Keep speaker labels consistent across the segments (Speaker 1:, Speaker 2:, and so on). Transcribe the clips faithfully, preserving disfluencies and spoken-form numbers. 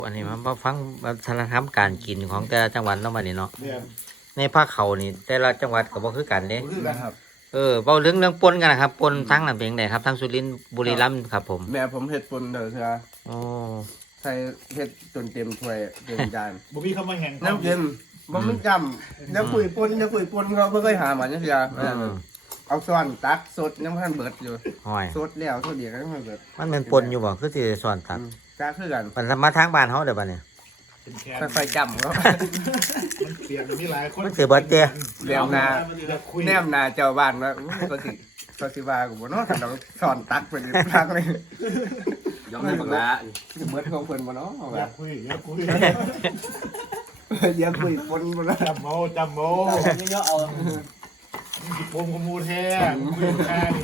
Speaker 1: อันนี้มันมาฟังวัฒนธรรมการกินของแต่ละจังหวัดเนาะบัดนี้เนาะ
Speaker 2: เนี่ย
Speaker 1: ในภาคเขานี่แต่ละจังหวัดก็บ่คือกันเด้
Speaker 2: คือกันครับ
Speaker 1: เออเว้าเรื่องเรื่องปนกันนะครับปนทั้งนั้นเป็นจังไดครับทั้งสุรินทร์บุรีรัมย์ครับผม
Speaker 3: แม่ผมเฮ็ดปนเด้อเถอะ
Speaker 1: โอ้
Speaker 3: ใส่เฮ็ดจนเต็มถ้วยเต็มจาน
Speaker 2: บุมีคำว่าแห่ง
Speaker 3: น้ำเย็นบ่มันจำแล้วคุยปนแล้วคุยปนเขาบ่เคยหามันจังซี่อ่ะเอาซ้อนตักสดยังบ่ทันเบิดอยู่
Speaker 1: ห้อย
Speaker 3: สดแล้วสดเดียวก็ยังบ่เบิด
Speaker 1: มันเป็นปนอยู่บ่คือสิสอนตัก
Speaker 3: จ้าคือกัน
Speaker 1: มันมาทางบ้านเฮาเด้อบัดนี้
Speaker 2: เป็นแคน
Speaker 3: ค่อยๆจำเขา
Speaker 2: มันเปลี่ยนมีหลายคน
Speaker 1: มันสิเบิดเด้
Speaker 3: แนมนาแนมนาเจ้าบ้านว่าก็สิก็สิว่ากูบ่เนาะถ้าเราสอนตักไปนี่ตักเลย
Speaker 4: ยอมให้บักละ
Speaker 3: สิเบิดของเพิ่นบ่เนาะ
Speaker 2: อยากคุยอยากคุย
Speaker 3: อย่าคุยปนบ่นะ
Speaker 2: จำโมจำโม
Speaker 4: เยอะๆเอา
Speaker 2: จิโปมขมูแท้คุยแค่นี้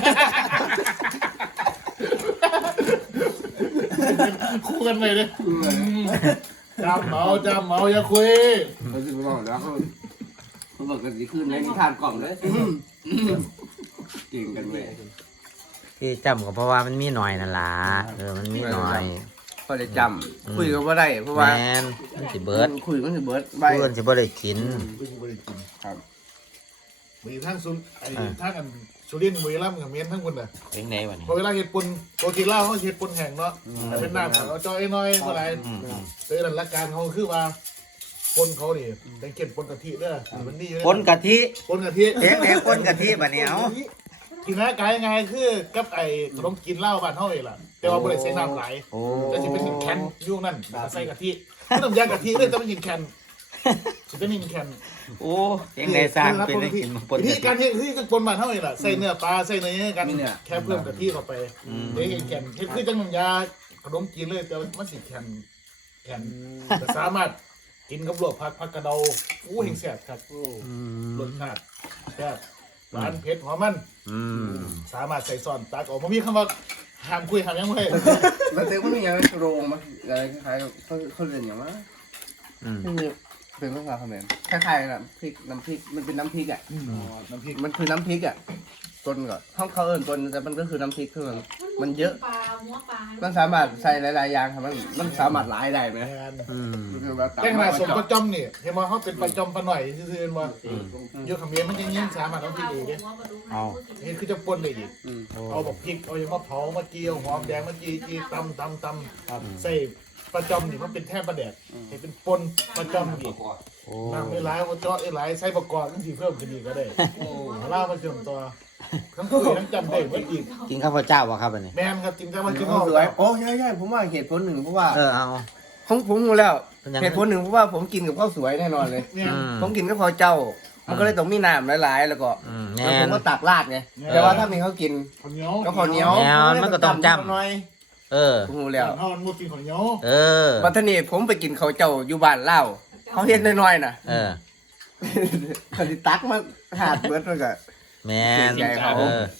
Speaker 2: คู่กันไปเลยจำเมาจำเมาอย่าคุย
Speaker 3: เขาสิบ่แล้วเขา
Speaker 4: เขาบอกกันสิขึ้นเลยทานกล่องเลย
Speaker 3: เก่งกันเว้ย
Speaker 1: ที่จำก็เพราะว่ามันมีหน่อยนั่นล่ะเออมันมีหน่อย
Speaker 3: ก็ได้จำคุยก็บ่ได้เพราะว่า
Speaker 1: แม่นมันสิเบิด
Speaker 3: คุยมันสิเบิดใบ
Speaker 1: เพื่อนสิบ่ได้กิน
Speaker 2: คุยบริกิน
Speaker 3: ครับ
Speaker 2: มีทั้งสุไอ้ทั้งอันสุรินทร์บุรีรัมย์กับเมียนทั้งคนน่ะ
Speaker 1: เป็นไงบัดนี้
Speaker 2: พอเวลาเห็ดปุ่นโปรตีนเหล้าเขาเห็ดปุ่นแห้งเนาะแต่เป็นน้ำเขาจอยน้อยเมื่อไรเจอหลักการเขาคือว่าปนเขานี่แต่เก็บปนกะทิเด้อมันดี
Speaker 1: ปนกะทิ
Speaker 2: ปนกะทิ
Speaker 1: เอ๊ะแม่ปนกะทิบัดนี้เอา
Speaker 2: กินนะกายยังไงคือกับไอ้ขนมกินเหล้าบ้านเฮาเองล่ะแต่ว่าบ่ได้ใส่น้ำไหล
Speaker 1: โอ้
Speaker 2: แต่สิเป็นแคนยุ่งนั่นใส่กะทิขนมยากะทิเลยแต่มันกินแคนสิเป็นกินแคน
Speaker 1: โอ้ยังไงสร้างเป็นได้กินมาปน
Speaker 2: วิธี
Speaker 1: กะทิ
Speaker 2: การเฮ็ดคือปนบ้านเฮาเองล่ะใส่เนื้อปลาใส่เนื้อกันแค่เพิ่มกะทิเข้าไปเดี๋ยวกินแคนเฮ็ดคือจังน้ำยาขนมกินเลยแต่มันสิแคนแคนแต่สามารถกินกับลวกผักผักกระเดาอู้เฮงแซ่บครับโอ้
Speaker 1: อื
Speaker 2: ร
Speaker 1: ม
Speaker 2: สชาติแซ่บหวานเผ็ดหอมมัน
Speaker 1: อืม
Speaker 2: สามารถใส่ซอนตักออกมามีคำว่าห้ามคุยห้ามยังไง
Speaker 3: มันเต็มมันมีอย่างโรงมั้ยอะไรคล้ายๆเขาเขาเรียนอย่างว่า
Speaker 1: อืม
Speaker 3: คือเป็นภาษาเขมรคล้ายๆน้ำพริกน้ำพริกมันเป็นน้ำพริกอ่ะ
Speaker 2: น้ำพริก
Speaker 3: มันคือน้ำพริกอ่ะต้นก่อนห้องเขาเอิ้นต้นแต่มันก็คือน้ำพริกคือมันมันเยอะ
Speaker 5: ปลาหัวปลา
Speaker 3: มันสามารถใส่หลายๆอย่างครับมันมันสามารถหลายได้ไหม
Speaker 2: แมน
Speaker 1: อืม
Speaker 3: คือแบบ
Speaker 2: แต่ขนาดสมประจอมนี่เห็นว่าเขาเป็นประจอมปะหน่อยซื่อๆว่าเยอะขมิ้นมันยังยิ่งสามารถเอาพริกเองเนี่ย
Speaker 1: เอา
Speaker 2: เห็นคือจะปนเลยอีก
Speaker 1: โอ้
Speaker 2: เอาแบบพริกเอาอย่างมะเผามาเจียวหอมแดงมาจีจีตำตำตำใส่ประจอมนี่มันเป็นแท่ประแดดเห็นเป็นปนประจอมอีก
Speaker 1: โอ้
Speaker 2: น้ำไม่ร้ายว่าเจาะไอ้ร้ายใส่ประกอบทั้งที่เพิ่มขึ้นอีกก็ได้ล่ามาเชื่อมตัวทั้งคุยทั้งจำได้เหมือนอีก
Speaker 1: กินข้าวเจ้าวะครับอันนี้
Speaker 2: แมนครับจริงจังมันกิน
Speaker 3: เขา
Speaker 2: ข้าว
Speaker 3: สวยโอ้ใช่ใช่ผมว่าเหตุผลหนึ่งเพราะว่า
Speaker 1: เออเอา
Speaker 3: ผมผมรู้แล้ว
Speaker 1: เป็นยังไง
Speaker 3: เหตุผลหนึ่งเพราะว่าผมกินกับข้าวสวยแน่นอนเลย
Speaker 2: เนี่ย
Speaker 1: อืม
Speaker 3: ผมกินกับข้าวเจ้า มันก็เลยต้องมีน้ำหลายๆแล้วก็
Speaker 1: อืม
Speaker 3: แล้ว
Speaker 1: แน่
Speaker 3: ผม
Speaker 1: น
Speaker 3: ก็ตักราดไงแต่ว่าถ้ามีเขากิน
Speaker 2: ข้าวเหนียว
Speaker 3: ก็ข้าวเหนียว
Speaker 1: แนวมันก็ต้องจำ
Speaker 3: หน่อย
Speaker 1: เออ
Speaker 3: ผมรู้แล้ว
Speaker 2: ข้าวมันกินข้าวเหนียว
Speaker 1: เออ
Speaker 3: บัดนี้ผมไปกินข้าวเจ้าอยู่บ้านเล่าวเขาเฮ็ดน้อยๆน่ะ
Speaker 1: เออ
Speaker 3: เขาสิตักมาหาดเบิดมันก็
Speaker 1: แม่น
Speaker 3: เสียใจเขา
Speaker 1: เออ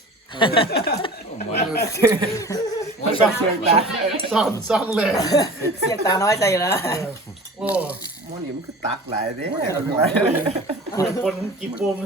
Speaker 2: มันซ่องซ่องซ่องเลย
Speaker 4: เสียงตาน้อยใจอยู่แล้ว
Speaker 2: โอ้
Speaker 3: หมันนี่มันคือตักหลายเด้
Speaker 2: คุยคนกินปม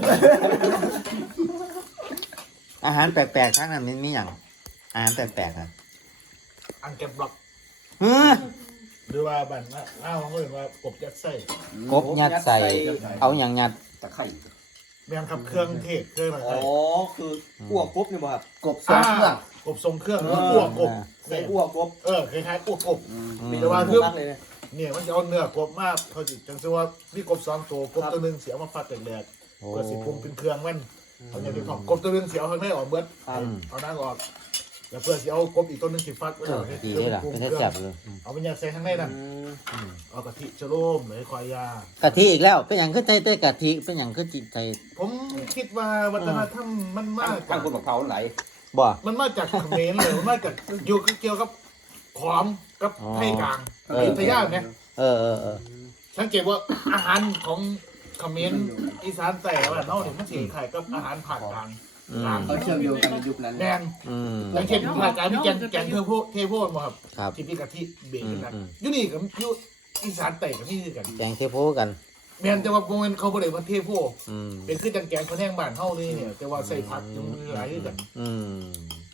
Speaker 1: อาหารแปลกๆทั้งนั้นมันมีอย่างอาหารแปลกๆอ่ะ
Speaker 2: อันเก็บบล็อก
Speaker 1: เฮ้อ
Speaker 2: หรือว่าบันว่าอ้าวเขาเรียกว่ากบยัดไส้
Speaker 1: กบยัดใส่ เอาอย่างยัด
Speaker 4: ตะไคร่
Speaker 2: แมนครับเครื่องเทศเครื่องอะไร
Speaker 4: อ๋อคืออ้วกกบนี่บ่ครับ
Speaker 3: กบสองเครื่อง
Speaker 2: กบทรงเครื่องอ้วกกบ
Speaker 4: ใส่อ้วกกบ
Speaker 2: เออคล้ายๆอ้วกกบ
Speaker 1: อืม
Speaker 2: แต่ว่าคือ
Speaker 4: รักเลยเนี่ย
Speaker 2: เนี่ยมันจะเอาเนื้อกบมากเขาจะจังซะว่ามีกบสองตัวกบตัวหนึ่งเสียมาฟัดแดดๆ
Speaker 1: โอ้
Speaker 2: เปิดสิปรุงเป็นเครื่องมันเอาอย่างที่ของกบตัวหนึงเสียเอาข้างในออกเบิด
Speaker 1: อืม
Speaker 2: เอาหน้าออกแล้วเพื่อสิเอากบอีกตัวหนึงสิฟักไว้
Speaker 1: เออ
Speaker 2: ให้
Speaker 1: ดี
Speaker 2: เครื่
Speaker 1: เลย
Speaker 2: อง
Speaker 1: ล่ะ
Speaker 2: ปรุง
Speaker 1: เป็น
Speaker 2: เครื่
Speaker 1: แซ่
Speaker 2: อบ ง
Speaker 1: เลยอืม
Speaker 2: เอาไปยัดใส่ข้างในนั่น
Speaker 1: อืม
Speaker 2: เอากะทิชะโลมหรือคอยยาก
Speaker 1: ะทิอีกแล้ว เป็นอย่างคือใจเต้กะทิเป็นอย่างคือจิตใจ
Speaker 2: ผมคิดว่าวัฒนธรรมมันมา
Speaker 4: ข้า
Speaker 2: จาง ก
Speaker 4: คนบักเผาไหล
Speaker 1: บ่
Speaker 2: มันมาจากเขมรเลยมันมาจากอยู่เกี่ยวกับขอมกับ
Speaker 1: อ๋อ
Speaker 2: ไทยกลาง
Speaker 1: เออ
Speaker 2: อิทยาเนี่ย
Speaker 1: เออเออเออ
Speaker 2: สังเกตว่าอาหารของเขมรอีสานแต่ว่าเนาะเนี่ยมันสีไข่กับอาหารภาคกลาง
Speaker 1: อืม
Speaker 2: กลาง
Speaker 3: เขาเชื่อมโยงกันในยุคนั้น
Speaker 2: แมน
Speaker 1: อืม
Speaker 2: อย่างเช่นภาคกลางมีแกงแกงเทโพเทโพมาครับ
Speaker 1: ครับ
Speaker 2: ที่มีกะทิเบรกกัน
Speaker 1: อืม
Speaker 2: อยู่นี่กับอยู่อีสานแต่กับนี่คือกัน
Speaker 1: แกงเทโพกัน
Speaker 2: แมนแต่ว่าโมเมนเขาบริเวณเทโพ
Speaker 1: อืม
Speaker 2: เป็นคือจังแกงคนแห้งบ้านเฮานี่เนี่ยแต่ว่าใส่ผักยังมีหลายคือกัน
Speaker 1: อืม
Speaker 2: แต่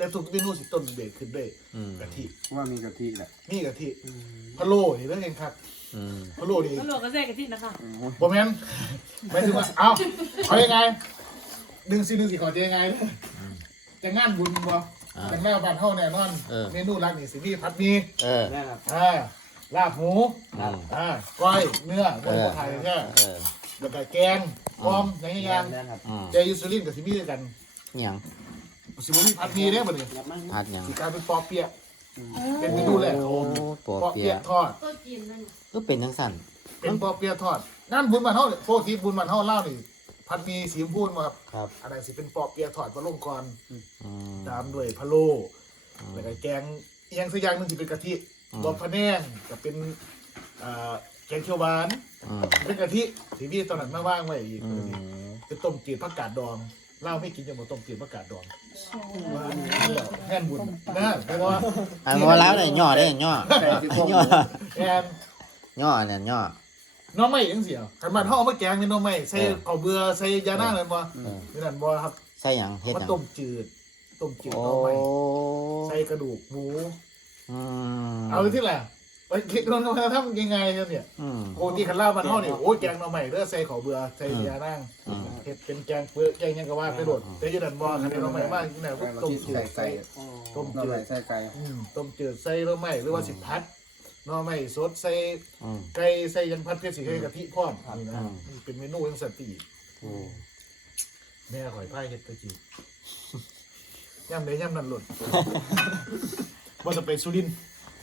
Speaker 2: แต่ทุกเมนูสิต้นเบรกขึ้นด้วย
Speaker 1: อืม
Speaker 2: กะทิ
Speaker 3: ว่ามีกะทิแหละ
Speaker 2: นี่กะทิพะโล้นี่เรื่องเองครับ
Speaker 1: อืม
Speaker 2: พะโล้นี่
Speaker 5: ตำรวจก็แทรกกันที่นะคะ
Speaker 2: บ่แม่นหมายถึงว่าเอาเอายังไงหนึ่งสี่หนึ่งสี่ขอจะยังไงจะงานบุญบ่แต่แม่บ้านเฮาแน่นอนเมนูหลักนี่สิมีผัดหมี่
Speaker 1: เออ
Speaker 4: แม่ครับ
Speaker 2: อ่าลาบหมู
Speaker 1: อืม
Speaker 2: อ่าก้อยเนื้อ
Speaker 1: เอ
Speaker 2: บ่
Speaker 1: อ
Speaker 2: ไทยแค่
Speaker 1: เออ
Speaker 2: แล้วก็แกงพร้อมอย่างเงี้ย
Speaker 4: แม่ครับ
Speaker 1: อืม
Speaker 2: เจยูซูลินกับสิมีด้วยกัน
Speaker 1: หยัง
Speaker 2: สิบ่มีผัดหมี่เด้บัดนี้
Speaker 1: ผัดหยัง
Speaker 2: สิกลายเป็นปอเปี๊ยะเป็นเมนูแรกของผม
Speaker 1: โอ้
Speaker 2: ปอ
Speaker 1: เปี
Speaker 2: เปี๊
Speaker 1: ย
Speaker 2: ยะทอด
Speaker 5: ก็กินนั่น
Speaker 1: ก็เป็นจังซั่น
Speaker 2: เป็นปอเปี๊ยะทอดงานบุญบ้านเฮาเนี่ยโปรตีบุญบ้านเฮาเล่านี่ผัดหมี่สีชมพูมาครับ
Speaker 1: ครับ
Speaker 2: อันนั้นสิเป็นปอเปี๊ยะทอดมาลงก่อน
Speaker 1: อืม
Speaker 2: ตามด้วยพะโล้แล้วก็แกงอีหยังสักอย่างหนึงที่เป็นกะทิ
Speaker 1: อืม
Speaker 2: บอพะแนงกับเป็นอ่าแกงเขียวหวาน
Speaker 1: อืม
Speaker 2: เป็นกะทิที่พี่ตอนนั้นมาว่างไว้อีก
Speaker 1: อืม
Speaker 2: เป็นต้มจืดผักกาดดองเล่าไม่กินจะหมดต้มจืดผักกาดดองว่าอันนี้แห้งบุญนะเพราะว่า
Speaker 1: อันว่าแล้วเนี่ยย่อได้ย่อย่อ
Speaker 2: แอน
Speaker 1: ย่อเนี่ยย่อ
Speaker 2: น้องไม่ยังเสียขันมันห่อมาแกงเป็นน้องไม่ใส่ข้าวเบื่อใส่ยาหน้าเลยบ่ไม่นั่นบ่ครับ
Speaker 1: ใส่หยังเฮ็ดห
Speaker 2: มา
Speaker 1: ยัง
Speaker 2: ต้มจืดต้มจืด
Speaker 1: โอ้
Speaker 2: น้องไม่ใส่กระดูกหมู
Speaker 1: อืม
Speaker 2: เอาที่แหละไปคิดนนท์เขาทำยังไงกันเนี่ย
Speaker 1: อืม
Speaker 2: โคที่ขันเล่ามันห่อเนี่ยโอ้ยแกงน้องใหม่เด้อใส่ข้าวเบื่อใส่ยานั่ง
Speaker 1: อืม
Speaker 2: เห็ดเป็นแกงเปลือกแกงยังก็ว่าไปโดดแต่อยันนันบ่ขันน้องใหม่มากที่ไหนก็ต้มจืด
Speaker 3: ใส่
Speaker 2: ใส่
Speaker 3: ไก่
Speaker 2: ต้ม
Speaker 3: น้ำ
Speaker 2: จื
Speaker 3: ไหล
Speaker 2: ด
Speaker 3: ใส่ไก่
Speaker 2: อืมต้มจืดใส่น้องใหม่หรือว่าสิพัดน้องใหม่สดใส่
Speaker 1: อืม
Speaker 2: ไก่ใส่ยันพัดเพื่อสิให้กะทิพร้อมนี่นะ
Speaker 1: อืม
Speaker 2: นี่เป็นเมนูทั้งสติ
Speaker 1: โอ้
Speaker 2: แม่ข่อยพายเห็ดตะจีย่ำเลยย่ำนั่นหล่น ว่าจะเป็นสุรินทร์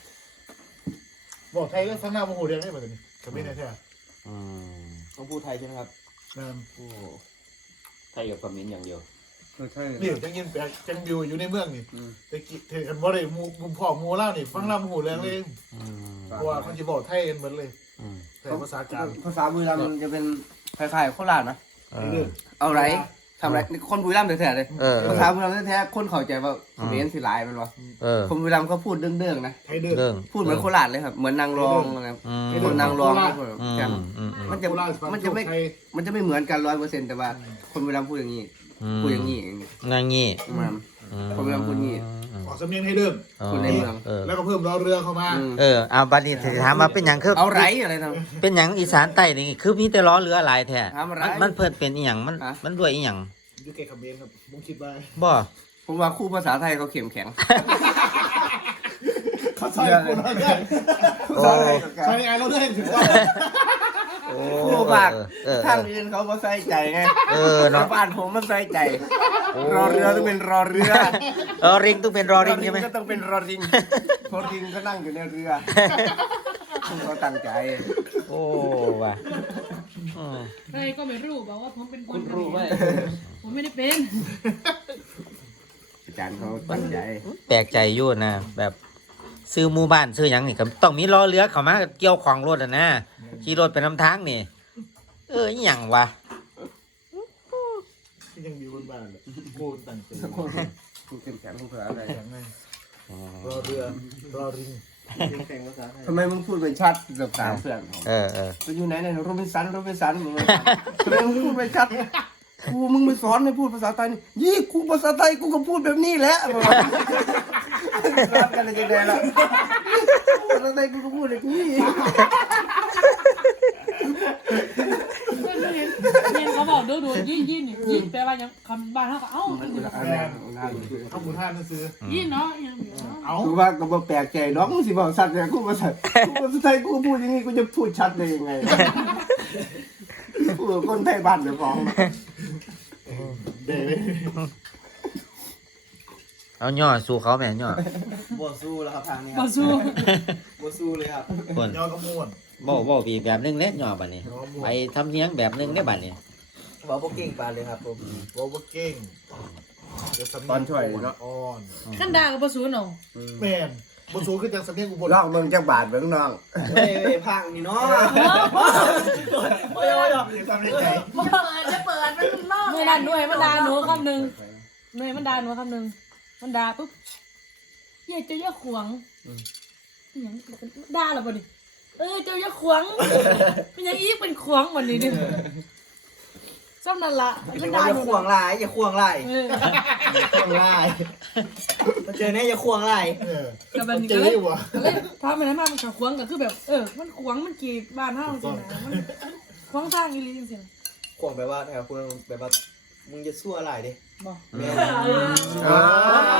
Speaker 2: บอกไทยแล้วฟังหน้าโมโหเรียงได้แบบนี้กับไม่ได้แท้
Speaker 1: อืม
Speaker 4: ต้องพูดไทยใช่ไหมครับ
Speaker 2: นั่น
Speaker 4: โอ้ไทยกับคอมเมนต์อย่างเดียว
Speaker 3: ใช่
Speaker 2: นี่จังยินแปลกจังบิวอยู่ในเมืองนี่แต่กี้เทกันบ่ได้หมูมุมพ่อหมูเล่านี่ฟังหน้าโมโหเรียงเลย
Speaker 1: อืม
Speaker 2: เพราะว่าเขาจะบอกไทยกันหมดเลย
Speaker 1: อืม
Speaker 2: แต่ภาษากลาง
Speaker 3: ภาษาบุรีรัมย์มันจะเป็นคล้ายๆโคราชนะ
Speaker 1: เอ
Speaker 2: เด้
Speaker 1: อ
Speaker 2: อ
Speaker 3: เอาไรทำไรคนบุรีรัมย์แท้ๆเลย
Speaker 1: เออ
Speaker 3: ภาษาบุรีรัมย์แท้ๆคนเข้าใจว่าเขมรสิหลายมันวะ
Speaker 1: เออ
Speaker 3: คนบุรีรัมย์เขาพูดเด้งๆนะ
Speaker 2: ไทยเด้อ
Speaker 1: เรื่อง
Speaker 3: พูดเหมือนโคราชเลยครับเหมือนนางรองนะครับ
Speaker 1: อืม
Speaker 3: คนนางรอง
Speaker 2: โคราช
Speaker 3: พูด
Speaker 1: อืม
Speaker 3: กัน
Speaker 1: อืมอืม
Speaker 3: มันจะ
Speaker 2: โคราช
Speaker 3: มันจะไม่
Speaker 2: ไทย
Speaker 3: มันจะไม่เหมือนกันร้อยเปอร์เซ็นต์แต่ว่าคนบุรีรัมย์พูดอย่างนี้พูดอย่างนี้
Speaker 1: งานงี้
Speaker 3: มัน
Speaker 1: อืม
Speaker 3: คนเวลาพูดงี้
Speaker 2: ออกสำเนียงไทยเดิม
Speaker 3: พูดในเมือง
Speaker 1: เออ
Speaker 2: แล้วก็เพิ่มรอเรือเข้ามา
Speaker 3: อืม
Speaker 1: เออเอาบัดนี้สิถามว่าเป็นหยังคือ
Speaker 3: เอาไรอะไรท
Speaker 1: เป็นหยังอีสานใต้นี่คือมีแต่ล้อเรือหลายแท้
Speaker 3: ถามอะไร
Speaker 1: มันมันเพิ่นเป็นอีหยังมัน
Speaker 3: ฮะ
Speaker 1: มันด้วยอีหยัง
Speaker 2: อยู่ใกล้คำเบนครับมุงคิดว่า
Speaker 1: บ่
Speaker 3: ำผมว่าคู่ภาษาไทยเขาเข้มแข็ง
Speaker 2: เขาใส่คนเราได้
Speaker 1: โอ้
Speaker 2: ใส่ไงเราได้ถึงว่า
Speaker 1: โอ้
Speaker 3: คู่ภาค
Speaker 1: เออเอ
Speaker 3: ทาง
Speaker 1: อ
Speaker 3: อื่นเขาบ่ใส่ใจไง
Speaker 1: เออเนาะ
Speaker 3: บ้านผมมันใส่ใจ รอเรือต้องเป็นรอเรือ
Speaker 1: เออริงต้องเป็นรอริงใช่ไหม
Speaker 3: ก็ต้องเป็นรอริงเพราะริงก็นั่งอยู่ในเรือเขาตั้งใจ
Speaker 1: โอ้ว่ะอืม
Speaker 5: ใครก็ไม่รู้บอกว่าผมเป็นค
Speaker 4: คุ
Speaker 5: น
Speaker 4: ณรู้ไหม
Speaker 5: ผมไม่ได้เป็น
Speaker 3: อาจารย์เขาตั้งใจ
Speaker 1: แปลกใจอยู่นะแบบซื้อหมู่บ้านซื้อหยังนี่ก็ต้องมีล้อเรือเข้ามาเกี่ยวของรถอ่ะนะขี่รถไปนำทางนี่ เอออีหยังวะ
Speaker 2: ที่ยังอยู่บนบ้านเลยโกนต่างเต็ม
Speaker 3: คู่เข้มแข็งคู่ภาษาไทย
Speaker 2: แข็งไงรอเรือรอริง
Speaker 3: ทำไมมึงพูดเป็นชัดเกือบสามเพื่อนผม
Speaker 1: เออเออ
Speaker 3: จะอยู่ไหนเนี่ยโรบินสันโรบินสันมึงทำไมมึงพูดไม่ชัดครูมึงไม่สอนให้พูดภาษาไทยนี่ยี่ครูภาษาไทยกูก็พูดแบบนี้แหละรักกันเลยจังไงล่ะภาษาไทยกูก็พูดแบบนี้
Speaker 5: เรียนเรียนเขาบอกดูดูยินยินยินแปลว่ายังคำบ้านเขาก็เอ้า
Speaker 2: ข้าวหมูท่านั่นซื้อ
Speaker 5: ยินเนาะยังเนาะ
Speaker 2: เอา
Speaker 3: กูว่าก็บ่แปลกใจเนาะมึงสิบอกชัดเลยกูภาษากูภาษาไทยกูพูดอย่างนี้กูจะพูดชัดได้ยังไงกูคนไทยบ้านเดี๋ยวฟ้อง
Speaker 2: เด็ก
Speaker 1: เอาย่อสู้เขาแม่ย่อ
Speaker 4: บัวสู้แล้วครับทางนี้ค
Speaker 5: มา
Speaker 4: รับ
Speaker 5: สู้
Speaker 4: บัวสู้เลยครับ
Speaker 1: คน
Speaker 2: ยอกระมวล
Speaker 1: บ่บ่อีกแบบหนึงเด้ย่อบัดนี้ไปทำเนียงแบบหนึงได้บัดนี้
Speaker 4: บอกพวกเก่งปานเลยครับผม
Speaker 2: วอลเก่งอ่อน
Speaker 5: ขั้นดากับมาสู้เนาะ
Speaker 2: แม่นบนสูงคือจังสำเนียงอุบล
Speaker 3: ลอกมึงจักบาทเบิ่งน้อง
Speaker 4: เฮ้ยเฮ้ยพังนี่เนาะโอ้ยโอ้ย
Speaker 2: จำได้ใจ
Speaker 5: เปิดจะเปิดมันล่อเมื่อนั้นด้วยมันด่าหนูคำหนึ่งเมื่อมันด่าหนูคำหนึ่งมันด่าปุ๊บเฮียเจ้าอย่าขวางอย่างด่าหรอบ่ดิเออเจ้าอย่าขวางเป็นอย่างอีกเป็นขวางวันนี้ดิสซ้ำนั่นละ
Speaker 4: อ
Speaker 5: มัน
Speaker 4: ย่า
Speaker 5: ด่าหนู
Speaker 4: ควงลายอย่าควงลาย
Speaker 5: เออ
Speaker 4: ควงลายมาเจอเนี่ยอย่าควงลาย
Speaker 2: เออ
Speaker 5: กับแบบนี้
Speaker 2: เจ
Speaker 5: ก็
Speaker 2: อ
Speaker 5: เลย
Speaker 2: อยู่วะ
Speaker 5: ก็เลยถ้ามันนั้นมามันขับขวางก็คือแบบ เออ มันขวางมันกีดบ้านเฮาจริงนะมันขวางทางอีหลีจริง
Speaker 4: ควงแบบว่าแถวควงแบบว่ามึงจะสู้อะไรดิ
Speaker 5: ๆบอก
Speaker 4: แม่
Speaker 3: อ้าว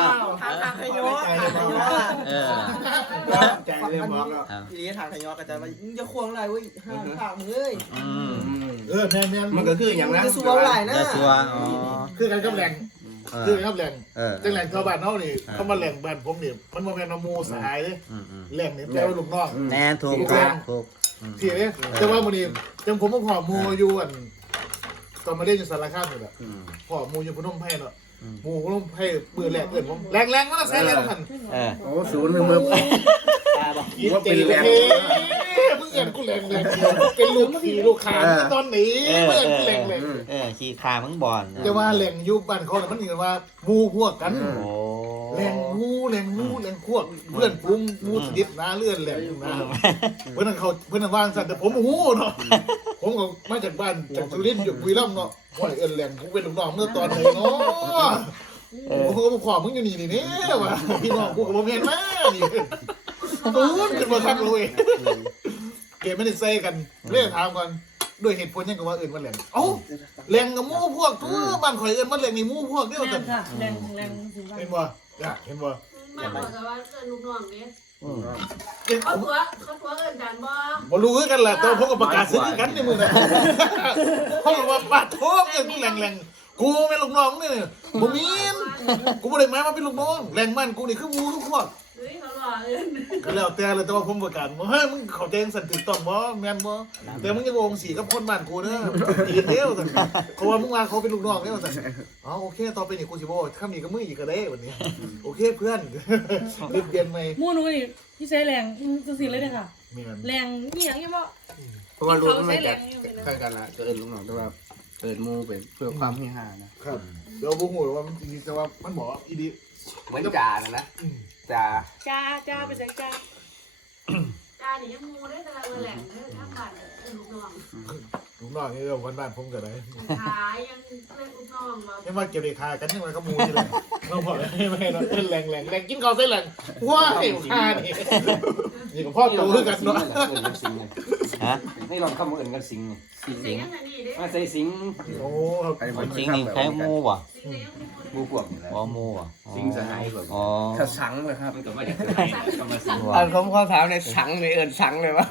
Speaker 4: ทางทางขยอทางขยอ
Speaker 1: เออ
Speaker 3: ใจเริ่มบอกแล้ว
Speaker 1: ครับ
Speaker 4: ทีนี้ทางขยอกระจายว่ามึงจะควงอะไรเว้ยห้ามทางมึงเอ้ย
Speaker 1: อืม
Speaker 2: เออแม่นแม่น
Speaker 3: มันก็คืออย่างนั้น
Speaker 4: จะสู้อะไรนะ
Speaker 1: จะชัวร์อ๋อ
Speaker 2: คือกันกับแหล่ง
Speaker 1: เออ
Speaker 2: คือกันกับแหล่ง
Speaker 1: เออ
Speaker 2: จังแหล่งชาวบ้านเฮานี่เขามาแหล่งบ้านผมนี่มันบ่แม่นน้ำมูสายเด้
Speaker 1: อืมอืม
Speaker 2: แหล่งนี่แปลว่าลูกน้อง
Speaker 1: แน่ถูกถูกถูกอืม
Speaker 2: ที่เด้แต่ว่ามื้อนี้จังผมมาขอหมู่อยู่อันตอนมาเรียนอยู่สารคามนี่แหละ
Speaker 1: อืม
Speaker 2: ขอหมู่อยู่พนมไพรเนาะ
Speaker 1: อืม
Speaker 2: หมู่พนมไพรมื้อแรกเอิ้นผมแรงๆมันน่ะใส่แรงหั่น
Speaker 1: เออ
Speaker 3: โอ้ศูนย์หนึ่งมือ
Speaker 4: ตาบอก
Speaker 3: ว่าเป็นแรง
Speaker 2: เฮ้ยมึงเอิ้นกูแรงๆเป็นลูกขี่ลูกขาตอนนี้
Speaker 1: เออ
Speaker 2: มึง
Speaker 1: เอ
Speaker 2: เอิ้น
Speaker 1: อ
Speaker 2: กูแรง
Speaker 1: เออขี่ขามึงบอล
Speaker 2: ๆแต่ว่าแหล่งอยู่บ้านเขาน่ะมันเอิ้นว่าหมู่พวกกัน
Speaker 1: โอ้
Speaker 2: แหล่งหมู่แหล่งหมู่แหล่งพวกเพื่อนฟุ้งหมู่สนิทนะเลื่อนแหล่งนะ เพื่อนนเขาเพื่อนนวางสั่นแต่ผมโอ้โหเนาะผมก็มาจากบ้านจากสุรินทร์อยู่บุรีรัมย์เนาะว่าเอินแหลงผมเป็นลูกน้องเมื่อตอนไหนเนาะผมก็มาขอมึงอยู่นี่นี่เนี่ยว่ะพี่น้องกูกับผมเห็นมานี่ตูนขึ้นมาทักเลยเกมไม่ได้ใส่กันเล่ถามกันด้วยเหตุผลยังกับว่าเอินมาแหลงเอ้าแหลงกับหมู่พวกทั่วบ้านข่อยเอินมาแหลงในหมู่พวกเดียว
Speaker 5: แร
Speaker 2: กั
Speaker 5: ง
Speaker 2: น
Speaker 5: ค่ะแรงแรงสิว่า
Speaker 2: เห็นบ่อยากเห็นบ่
Speaker 6: มาบอกแต่ว่าเกิดลูกน้องนี้
Speaker 1: อืม
Speaker 2: เห็น
Speaker 6: เขาตัวเขาตัวเอินดันบ่
Speaker 2: บ่รู้คือกันแหละแต่ผมก็ประกาศซื้อกันในมือนะเขาบอกว่าปาโทษเอินกูแหลงแหลงกูเป็นลูกน้องนี่บ่มีนกูบ่ได้หมายว่าเป็นลูกน้องแหลงมันกูนี่คือหมู่ทุกพวก
Speaker 6: เฮ้ยเขาหล่อเอิน
Speaker 2: ก็แล้วแต่เลยแต่ว่าผมประกาศว่าเฮ้ยมึงเข้าใจสันติต้องบ่แม่นบ่แต่มึงจะโกงสีกับคนบ้านกูเด้อตีกันเดียวสั่นเพราะว่ามึงว่าเขาเป็นลูกน้องเด้อสั่นอ๋อโอเคต่อไปนี่กูสิบ่ถ้ามีกับมึงอีกก็ได้วันนี้โอเคเพื่อนเรียนเรียนไหม
Speaker 5: มู่หนูนี่พี่ใช้แรงจังสิเลยเด้อค่ะ
Speaker 2: แม่น
Speaker 5: แรงนี่หยังยังบ่
Speaker 3: เพราะว่ารู้ว่าไม่จัดใครกันละก็เอินลูกน้องแต่ว่าเอินมูเป็นเพื่อความเฮฮานะครับ
Speaker 2: เราบ่ฮู้ว่ามันจริงแต่ว่ามันบอกอีดี
Speaker 3: เหมือนจ่านะนะจ่า
Speaker 5: จ้าจ้าไปใส่จ้า
Speaker 6: จ้านี่ยังมูได้แต่ละเอินแหลงเด้อถ้าขาดเอินลูกน้อง
Speaker 2: ลูกน้องนี่เรื่องบ้านๆผมก็ได้
Speaker 6: ขายยังเล่นลูกน้องมา
Speaker 2: ยังว่าเก็บได้คากันยังว่ากับหมู่นี่เลยเราบอกให้ไม่เนาะเอิ้นแหลงแหลงแหลงกินข้าวใส่แหลงว้ายคานี่นี่ก็พ่อโตคือกันเนาะ
Speaker 1: ฮะ
Speaker 7: ให้ลองคำว่าอื่นกันสิงห์
Speaker 1: สิง
Speaker 6: เสียงยังไงนี่เด้
Speaker 7: มาใส่สิงห์
Speaker 2: โอ้ครับ
Speaker 3: ไอ้
Speaker 1: คนสิงนี่ใช้หมูบ่
Speaker 6: เสียงยังมู
Speaker 7: บูพวกนี่แหละ
Speaker 1: อ๋อหมูบ่
Speaker 3: สิงสหายแบบ
Speaker 1: อ๋อ
Speaker 3: ถ้าสังเลยครับ
Speaker 7: มันก็มาจากไหนก็มาสิงห์
Speaker 3: อันผมข้อถามในสังในเอินสังเลยวะ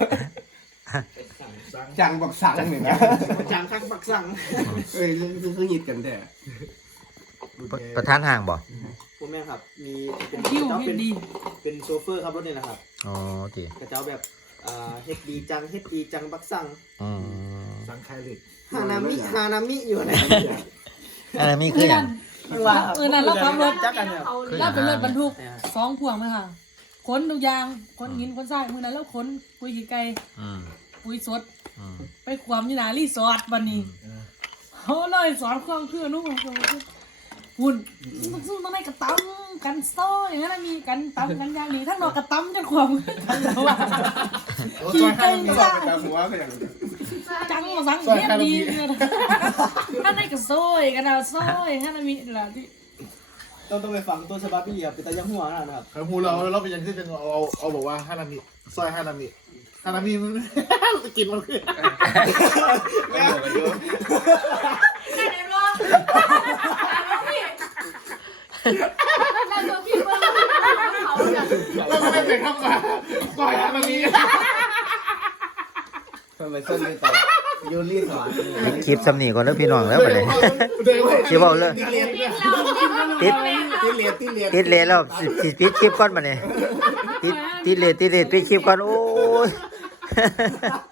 Speaker 3: จังบักสังนี่นะ
Speaker 4: จังคักปักสั่ง
Speaker 3: เอ้ยคือคือหยิดกันแต่
Speaker 1: ประธานห้างบ่
Speaker 4: ผมแม่ครับมีเป็น
Speaker 5: คิว
Speaker 4: เจ้า
Speaker 5: เฮ็
Speaker 4: เป็
Speaker 5: ด
Speaker 4: น
Speaker 5: ดี
Speaker 4: เป็นโชเฟอร์ครับรถนี่นะครับ
Speaker 1: อ๋อติ
Speaker 4: กระเจ้าแบบอ่าเฮ็ดดีจังเฮ็ดดีจังปักสั่ง
Speaker 1: อืม
Speaker 2: สังคายเหล็ก
Speaker 4: ฮานามิฮานามิอยู่ไหน
Speaker 1: อะไรมีคือหยัง
Speaker 4: ไม่ว่า
Speaker 5: เออนั่นเราขับรถ
Speaker 4: จักกันเนี่ย
Speaker 6: เขา
Speaker 1: คือ
Speaker 5: เราเป็นรถบรรทุกสองพ่วงไหมค่ะขนทุกอย่างขนหินขนทรายมื้อนั้นเราขนปุ๋ยขี้ไก่
Speaker 1: อืม
Speaker 5: ปุ๋ยสด
Speaker 1: อืม
Speaker 5: ไปความอยู่หน้ารีสอร์ทบัดนี้เขาเลยสอนความคือนู่นหุ่นซึ่งต้องได้กระตำกันโซ่อย่างนั้นนะมีกันตำกันอย่างดีทั้งนอกกระตำจนความกันแล้วว่า ขี่ไก่จ้า
Speaker 3: ตาหัวก็อย่าง
Speaker 5: จังมาสังเทียนดีถ้าได้กับโซ่กันเอาโซ่ถ้ามันมีอะไรที่
Speaker 4: ต้องต้องไปฟังต้นฉบับพี่เหลียบเป็นตายังหัวนะครับ
Speaker 2: ครับฮูเราเราเป็นยังที่จะเอาเอาเอาบอกว่าฮานามิซอยฮานามิฮานามิมันกินมันคือ
Speaker 6: ได้เดี๋ยวรอแล้วพี่แล้วพี่เบิ้งเขาจะ
Speaker 2: เราไม่ได้ไปทำมาซอยฮานามิ
Speaker 3: ทำไมต้นไม่ต่อยูรีสอน
Speaker 1: คลิปสำนีก่อนเด้อพี่น้องแล้วบัดนี้ สิเว้าเลย
Speaker 6: ติด
Speaker 3: ที่เลียดที่เลียด
Speaker 1: ติดเลยแล้วสิสิปิดคลิปก่อนบัดนี้ติดติดเลยติดเลยปิดคลิปก่อนโอ้ย